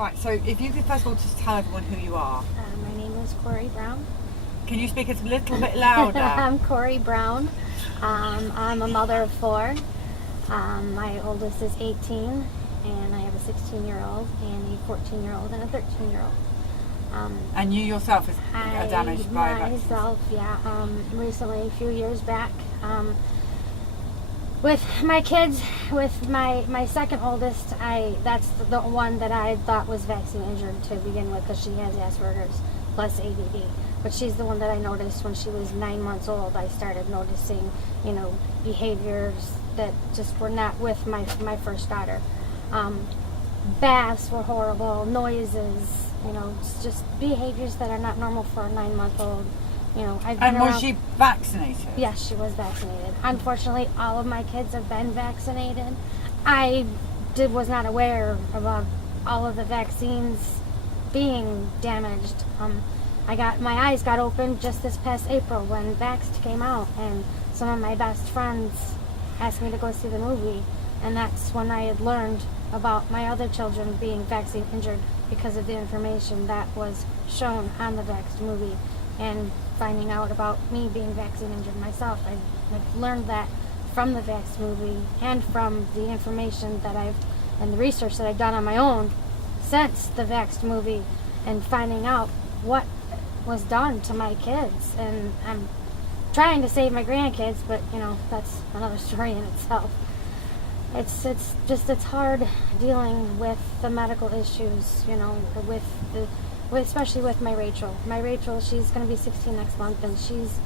Right, so if you could first of all just tell everyone who you are. My name is Corey Brown. Can you speak a little bit louder? I'm Corey Brown. I'm a mother of 4. My oldest is 18, and I have a 16-year-old, and a 14-year-old, and a 13-year-old. And you yourself are damaged by vaccines? Myself, yeah. Recently, a few years back, with my kids, with my second oldest, that's the one that I thought was vaccine injured to begin with, because she has Asperger's plus ADD. But she's the one that I noticed when she was 9 months old. I started noticing, behaviors that just were not with my first daughter. Baths were horrible, noises, just behaviors that are not normal for a 9-month-old. And was she vaccinated? Yes, she was vaccinated. Unfortunately, all of my kids have been vaccinated. I was not aware about all of the vaccines being damaged. My eyes got opened just this past April when Vaxxed came out, and some of my best friends asked me to go see the movie, and that's when I had learned about my other children being vaccine injured because of the information that was shown on the Vaxxed movie, and finding out about me being vaccine injured myself. I've learned that from the Vaxxed movie and from the information and the research that I've done on my own since the Vaxxed movie, and finding out what was done to my kids. And I'm trying to save my grandkids, but that's another story in itself. It's hard dealing with the medical issues, especially with my Rachel. My Rachel, she's going to be 16 next month, and she's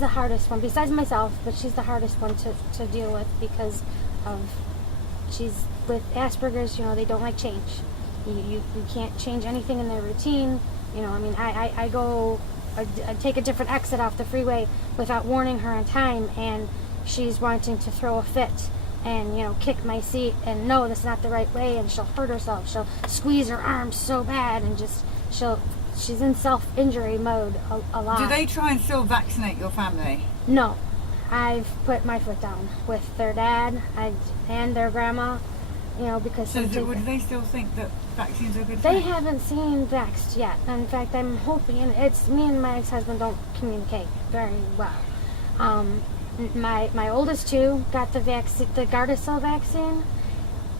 the hardest one, besides myself, but she's the hardest one to deal with, because she's with Asperger's. They don't like change. You can't change anything in their routine. I take a different exit off the freeway without warning her in time, and she's wanting to throw a fit and kick my seat, and no, that's not the right way, and she'll hurt herself. She'll squeeze her arms so bad, and she's in self-injury mode a lot. Do they try and still vaccinate your family? No, I've put my foot down with their dad and their grandma, because so do they still think that vaccines are good? They haven't seen Vaxxed yet. In fact, I'm hoping, it's me and my ex-husband don't communicate very well. My oldest 2 got the Gardasil vaccine,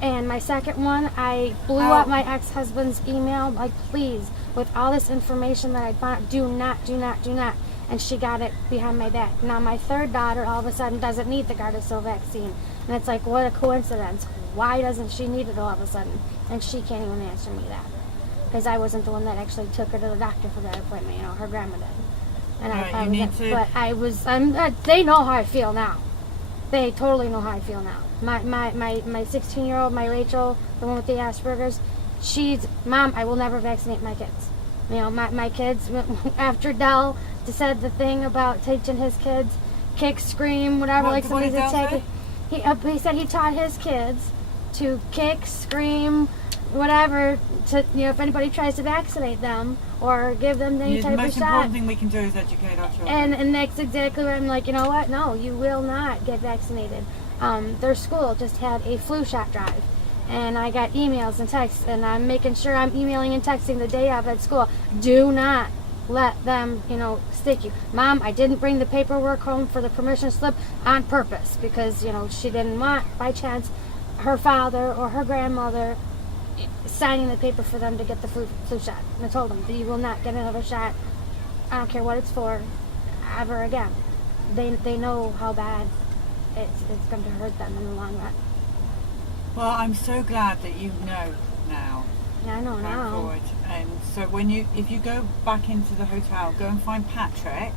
and my second one, I blew up my ex-husband's email, like, please, with all this information that I found, do not, and she got it behind my back. Now my third daughter all of a sudden doesn't need the Gardasil vaccine, and it's like, what a coincidence. Why doesn't she need it all of a sudden? And she can't even answer me that, because I wasn't the one that actually took her to the doctor for that appointment. Her grandma did. And they know how I feel now. They totally know how I feel now. My 16-year-old, my Rachel, the one with the Asperger's, she's, Mom, I will never vaccinate my kids. My kids, after Dell said the thing about teaching his kids, kick, scream, whatever, somebody's attacking. He said he taught his kids to kick, scream, whatever, to if anybody tries to vaccinate them or give them any type of shot. The most important thing we can do is educate our children. And that's exactly what I'm like, you know what? No, you will not get vaccinated. Their school just had a flu shot drive, and I got emails and texts, and I'm making sure I'm emailing and texting the day of at school. Do not let them, stick you. Mom, I didn't bring the paperwork home for the permission slip on purpose, because, she didn't want, by chance, her father or her grandmother signing the paper for them to get the flu shot. And I told them, you will not get another shot. I don't care what it's for, ever again. They know how bad it's going to hurt them in the long run. Well, I'm so glad that you know now. Yeah, I know now. Forward. And so if you go back into the hotel, go and find Patrick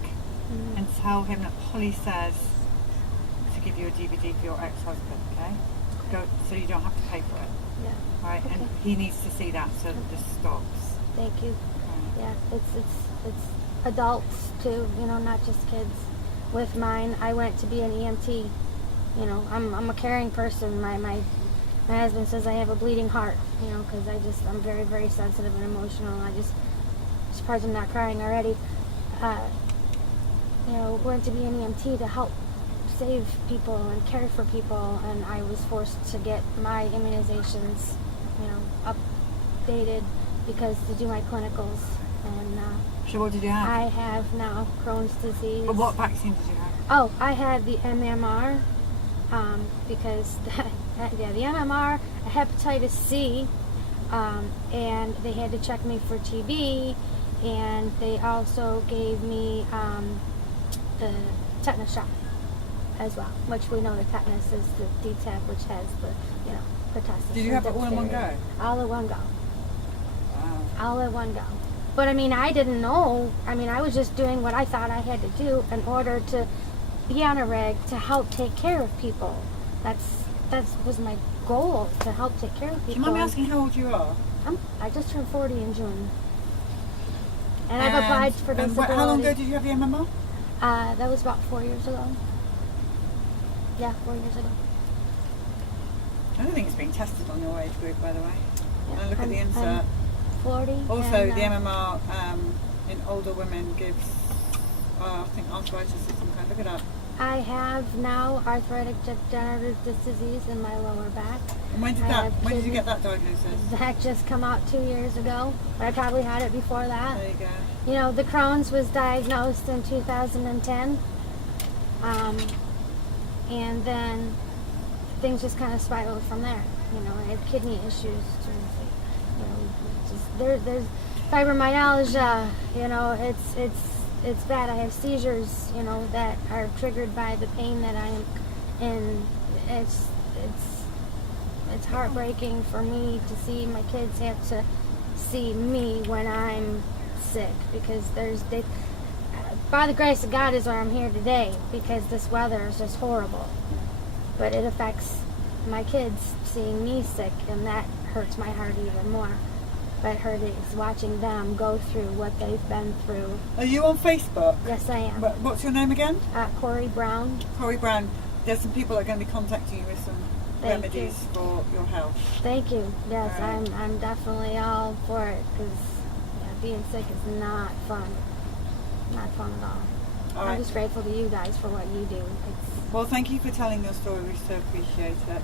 and tell him that Holly says to give you a DVD for your ex-husband, okay? Go, so you don't have to pay for it. Yeah. Right, okay. And he needs to see that so that this stops. Thank you. Yeah, it's adults too, not just kids. With mine, I went to be an EMT. I'm a caring person. My husband says I have a bleeding heart, because I'm very, very sensitive and emotional. Surprised I'm not crying already. Went to be an EMT to help save people and care for people, and I was forced to get my immunizations, up updated because to do my clinicals. And So what did you have? I have now Crohn's disease. But what vaccine did you have? Oh, I had the MMR because the MMR, hepatitis C, and they had to check me for TB, and they also gave me the tetanus shot as well, which we know the tetanus is the DTaP, which has the pertussis. Did you have it all in one go? All in one go. Wow. All in one go. But I mean, I didn't know. I mean, I was just doing what I thought I had to do in order to be on a reg to help take care of people. That was my goal, to help take care of people. Do you mind me asking how old you are? I just turned 40 in June. And I've applied for disability. How long ago did you have the MMR? That was about 4 years ago. Yeah, 4 years ago. I don't think it's being tested on your age group, by the way. Yeah, And look at the insert. I'm 40. Also, and, the MMR in older women gives, I think, arthritis of some kind. Look it up. I have now arthritic degenerative disc disease in my lower back. And when did you get that diagnosis? That just come out 2 years ago, but I probably had it before that. There you go. You know, the Crohn's was diagnosed in 2010, and then things just kind of spiraled from there. You know, I had kidney issues. You know, just there's fibromyalgia. You know, it's bad. I have seizures. You know, that are triggered by the pain that I am in. It's heartbreaking for me to see my kids have to see me when I'm sick, because by the grace of God is why I'm here today, because this weather is just horrible. But it affects my kids seeing me sick, and that hurts my heart even more. But hurt is watching them go through what they've been through. Are you on Facebook? Yes, I am. What's your name again? Corey Brown. Corey Brown. There's some people that are going to be contacting you with some remedies for your health. Thank you. Yes, All right. I'm definitely all for it, because being sick is not fun. Not fun at all. I'm just grateful to you guys for what you do. Well, thank you for telling your story. We so appreciate it.